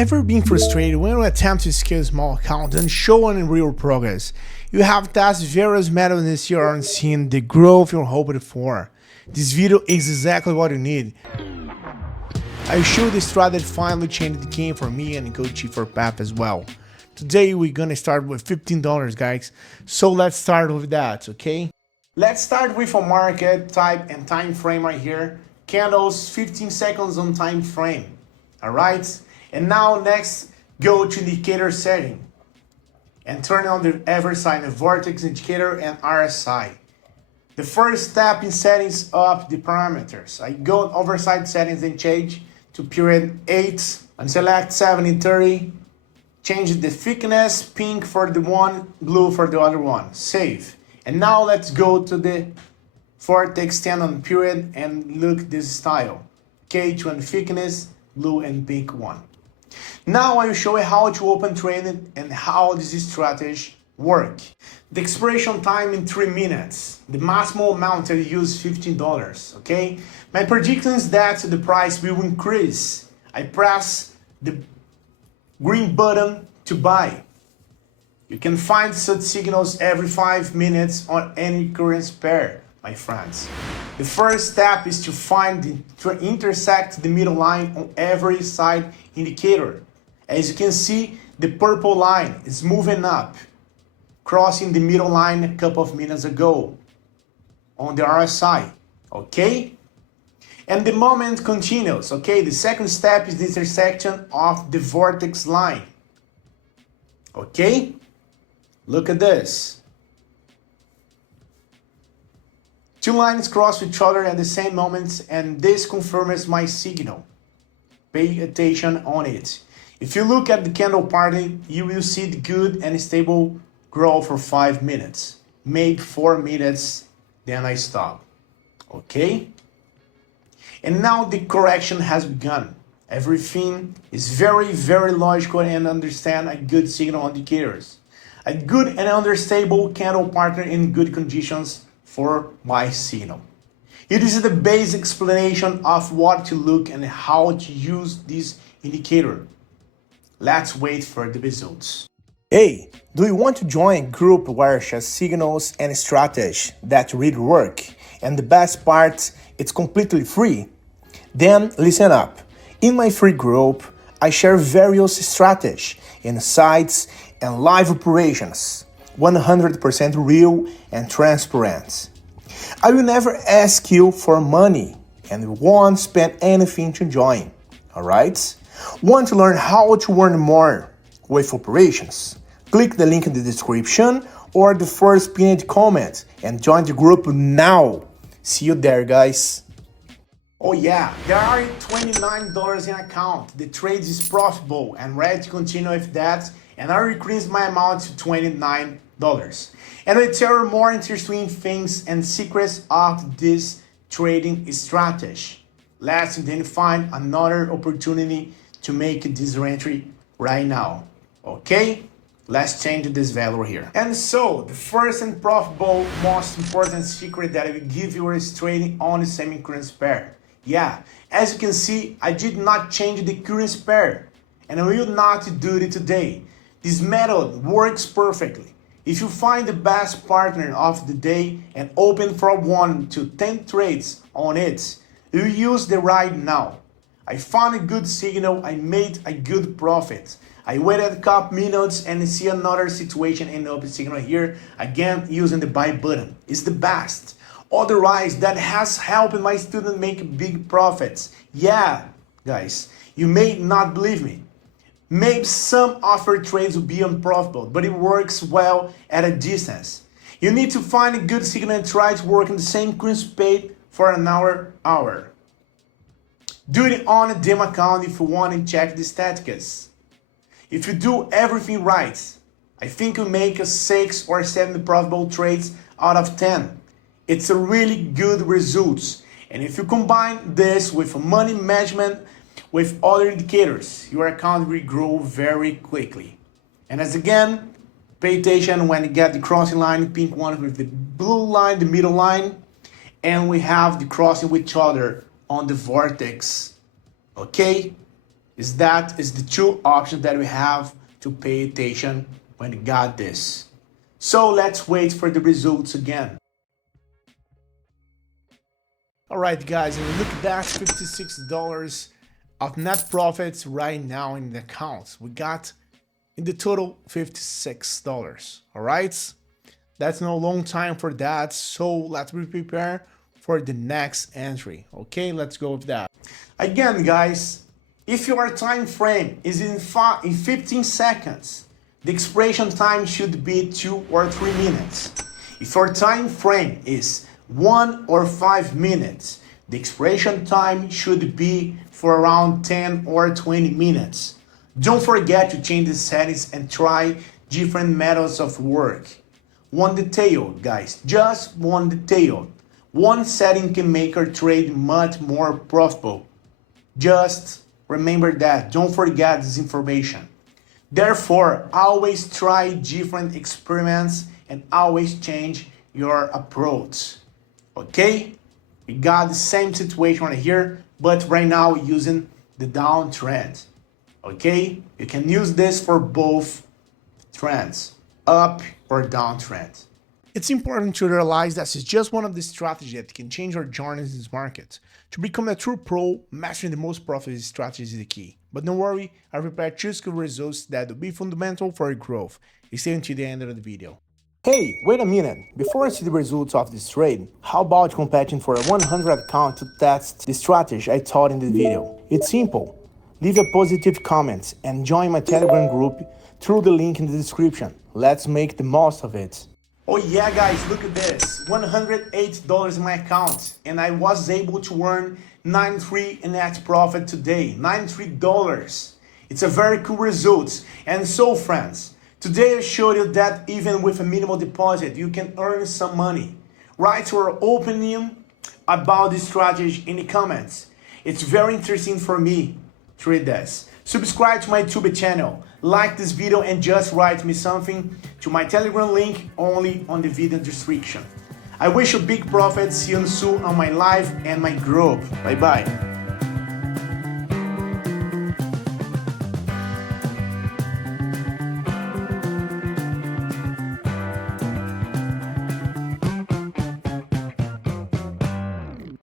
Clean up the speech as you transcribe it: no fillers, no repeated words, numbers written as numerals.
Ever been frustrated when you attempt to scale a small account and show any real progress? You have tested various methods this year aren't seeing the growth you're hoping for. This video is exactly what you need. I show the strategy that finally changed the game for me and Coach for Pep as well. Today we're gonna start with $15 guys, so let's start with that, okay? Let's start with a market type and time frame right here. Candles 15 seconds on time frame. Alright? And now next go to indicator setting and turn on the average sign, the Vortex indicator and RSI. The first step in settings up the parameters. I go on oversight settings and change to period 8 and select 70/30. Change the thickness, pink for the one, blue for the other one. Save. And now let's go to the Vortex 10 on period and look this style. K2 and thickness, blue and pink one. Now I will show you how to open trading and how this strategy work. The expiration time in 3 minutes. The maximum amount I use $15. Okay. My prediction is that the price will increase. I press the green button to buy. You can find such signals every 5 minutes on any currency pair, my friends. The first step is to find intersect the middle line on every side indicator. As you can see, the purple line is moving up, crossing the middle line a couple of minutes ago on the RSI, okay? And the moment continues, okay? The second step is the intersection of the Vortex line, okay? Look at this. Two lines cross each other at the same moment, and this confirms my signal. Pay attention on it. If you look at the candle pattern, you will see the good and stable growth for 5 minutes, maybe 4 minutes, then I stop. Okay? And now the correction has begun. Everything is very, very logical and understand a good signal indicators. A good and unstable candle pattern in good conditions for my signal. It is the basic explanation of what to look and how to use this indicator. Let's wait for the results. Hey, do you want to join a group where share signals and strategies that really work? And the best part, it's completely free. Then listen up. In my free group, I share various strategies, insights, and live operations, 100% real and transparent. I will never ask you for money and won't spend anything to join, alright? Want to learn how to earn more with operations? Click the link in the description or the first pinned comment and join the group now. See you there, guys. Oh yeah, there are $29 in account. The trade is profitable and ready to continue with that, and I increased my amount to $29. And I tell you more interesting things and secrets of this trading strategy. Let's then find another opportunity to make this entry right now. Okay? Let's change this value here. And so, the first and profitable, most important secret that I will give you is trading on the same currency pair. Yeah, as you can see, I did not change the currency pair, and I will not do it today. This method works perfectly. If you find the best partner of the day and open from 1 to 10 trades on it, you use the right now. I found a good signal, I made a good profit. I waited a couple minutes and see another situation end up signal here, again using the buy button. It's the best. Otherwise, that has helped my student make big profits. Yeah, guys, you may not believe me. Maybe some offer trades will be unprofitable, but it works well at a distance. You need to find a good signal and try to work in the same currency pair for an hour. Do it on a demo account if you want to check the statistics. If you do everything right, I think you make a 6 or 7 profitable trades out of 10. It's a really good results. And if you combine this with money management with other indicators, your account will grow very quickly. And as again, pay attention when you get the crossing line, pink one with the blue line, the middle line, and we have the crossing with each other on the Vortex. Okay? That is the two options that we have to pay attention when we got this. So let's wait for the results again. Alright guys, and look at that, $56 of net profits right now in the account. We got in the total $56. Alright? That's no long time for that, so let's be prepared for the next entry. Okay, let's go with that. Again guys, if your time frame is in 15 seconds, the expiration time should be 2 or 3 minutes. If your time frame is 1 or 5 minutes, the expiration time should be for around 10 or 20 minutes. Don't forget to change the settings and try different methods of work. One detail, guys, just one detail. One setting can make your trade much more profitable. Just remember that. Don't forget this information. Therefore, always try different experiments and always change your approach. Okay? We got the same situation right here, but right now using the downtrend. Okay? You can use this for both trends, up or downtrend. It's important to realize that it's just one of the strategies that can change your journey in this market. To become a true pro, mastering the most profitable strategies is the key. But don't worry, I prepared 2 skill results that will be fundamental for your growth. Stay until the end of the video. Hey, wait a minute. Before I see the results of this trade, how about competing for a 100 account to test the strategy I taught in the video? It's simple. Leave a positive comment and join my Telegram group through the link in the description. Let's make the most of it. Oh yeah guys, look at this, $108 in my account, and I was able to earn $93 in net profit today, $93. It's a very cool result. And so friends, today I showed you that even with a minimal deposit, you can earn some money. Write your opinion about this strategy in the comments. It's very interesting for me to read this. Subscribe to my YouTube channel, like this video, and just write me something to my Telegram link only on the video description. I wish you big profits. See you soon on my live and my group. Bye bye.